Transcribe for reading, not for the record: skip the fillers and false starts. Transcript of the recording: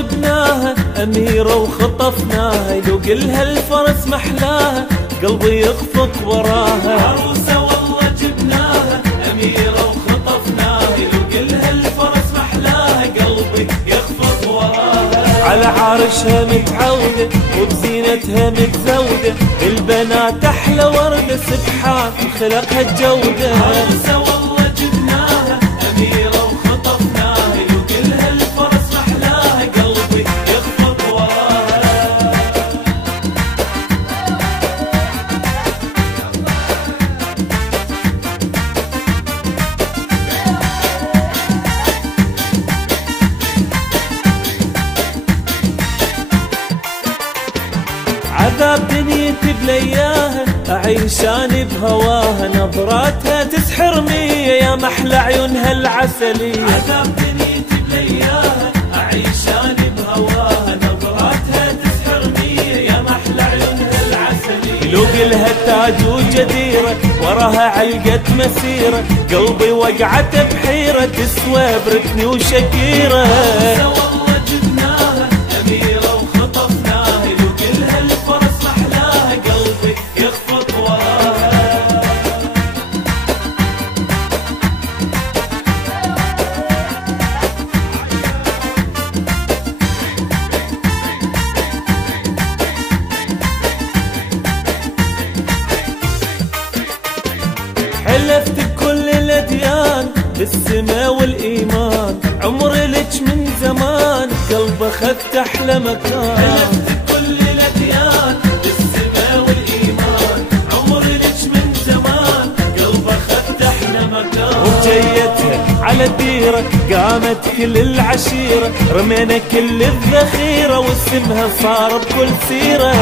جبناها أميرة وخطفناها، يلوق لها الفرس محلاها قلبي يخفق وراها. عروسة والله جبناها أميرة وخطفناها، يلوق لها الفرس محلاها قلبي يخفق وراها. على عرشها متعودة وبزينتها متزودة، البنات أحلى وردة سبحان خلقها الجودة. عروسة والله جبناها أميرة وخطفناها، يلوق لها الفرس محلاها قلبي يخفق وراها. عذاب دنيتي بلياها أعيشان بهواها، نظراتها تسحر مية يا محلى عيونها العسلية. عذاب دنيتي بلياها أعيشان بهواها، نظراتها تسحر مية يا محلى عيونها العسلية. يلوق لها تاج وجديرة وراها علقة مسيرة، قلبي وقعت بحيرة تسوى برتني وشكيرة. والله جبناها أميرة وخطفناها، يلوق لها الفرس محلاها قلبي يخفق وراها. حلفت بكل الأديان بالسماء والإيمان، عمري لك من زمان قلب أخذت أحلى مكان. حلفت بكل الأديان بالسماء والإيمان، عمري لك من زمان قلب أخذت أحلى مكان. وبجيتها على الديرة قامت كل العشيرة، رمينا كل الذخيرة واسمها صار بكل سيرة.